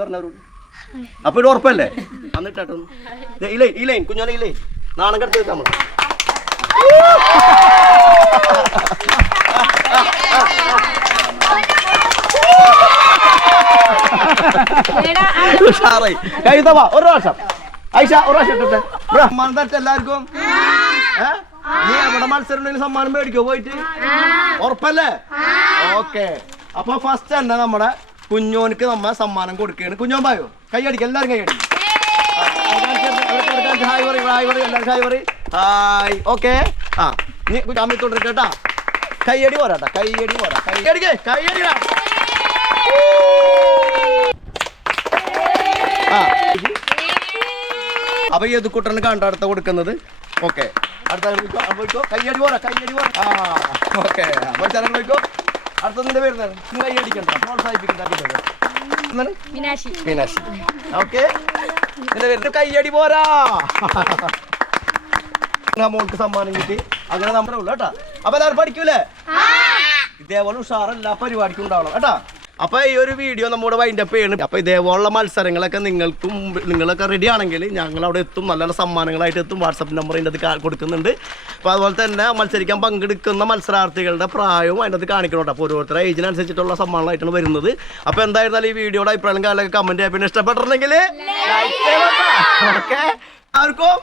പറഞ്ഞവരോട്. അപ്പൊ ഇത് ഉറപ്പല്ലേ? എന്നിട്ടോ ഈ ലൈൻ കുഞ്ഞോനെ ഈ ലൈൻ നാണം കെടുത്ത് നമ്മൾ കൈതവാ ഒരു പ്രാവശ്യം ഐഷ ഒരു പ്രാവശ്യം ഇട്ടിട്ട് സമ്മാനം തരട്ടെ എല്ലാവർക്കും. നീ എവിടെ മത്സരം ഉണ്ടെങ്കിലും സമ്മാനം മേടിക്കോ പോയിട്ട്? ഉറപ്പല്ലേ? ഓക്കെ. അപ്പൊ ഫസ്റ്റ് തന്നെ നമ്മുടെ കുഞ്ഞോനിക്ക് നമ്മ സമ്മാനം കൊടുക്കുകയാണ്. കുഞ്ഞോൻ പായോ കൈയടിക്കും, എല്ലാവരും കൈയടിക്കും. ഹായ് പറയും, ഹായ് പറയും, എല്ലാവരും ഹായ് പറയും. ഹായ്. ഓക്കെ. ആ നീ അമ്മത്തോണ്ടിരിക്ക കേട്ടാ. കൈയടി പോരാട്ടാ, കൈയടി പോരാ, കൈയടിക്കേ, കൈയടി. ആ അപ്പൊ ഏത് കുട്ടന് കണ്ട അടുത്ത കൊടുക്കുന്നത്. ഓക്കെ. അടുത്ത കയ്യടി പോരാ, കയ്യടി പോരാ. ആ ഓക്കെ. അപ്പൊ ചരൺ പോയിക്കോ. അടുത്ത നിന്റെ പേര് കൈ അടിക്കണ്ട, പ്രോത്സാഹിപ്പിക്കണ്ട. മീനാക്ഷി. ഓക്കെ. നിന്റെ പേര് കയ്യടി പോരാ. മോൾക്ക് സമ്മാനം കിട്ടി. അങ്ങനെ നമ്മുടെ ഉള്ളു കേട്ടാ. അപ്പൊ എല്ലാവരും പഠിക്കൂലേ? ഇതേപോലെ ഉഷാറെല്ലാ പരിപാടിക്കും ഉണ്ടാവണം കേട്ടാ. അപ്പൊ ഈ ഒരു വീഡിയോ നമ്മുടെ വൈൻഡപ്പ് ചെയ്യണം. അപ്പൊ ഇതേപോലുള്ള മത്സരങ്ങളൊക്കെ നിങ്ങളൊക്കെ റെഡി ആണെങ്കിൽ ഞങ്ങൾ അവിടെ എത്തും, നല്ല നല്ല സമ്മാനങ്ങളായിട്ട് എത്തും. വാട്സപ്പ് നമ്പർ അതിൻ്റെ അത് കൊടുക്കുന്നുണ്ട്. അപ്പോൾ അതുപോലെ തന്നെ മത്സരിക്കാൻ പങ്കെടുക്കുന്ന മത്സരാർത്ഥികളുടെ പ്രായവും അതിൻ്റെ അത് കാണിക്കണോട്ടോ. അപ്പോൾ ഓരോരുത്തരുടെ ഏജിനനുസരിച്ചിട്ടുള്ള സമ്മാനങ്ങളായിട്ടാണ് വരുന്നത്. അപ്പോൾ എന്തായിരുന്നാലും ഈ വീഡിയോയുടെ അഭിപ്രായം കാലൊക്കെ കമൻറ്റ് ചെയ്യാൻ, പിന്നെ ഇഷ്ടപ്പെട്ടിട്ടുണ്ടെങ്കിൽ ഓക്കെ ആർക്കും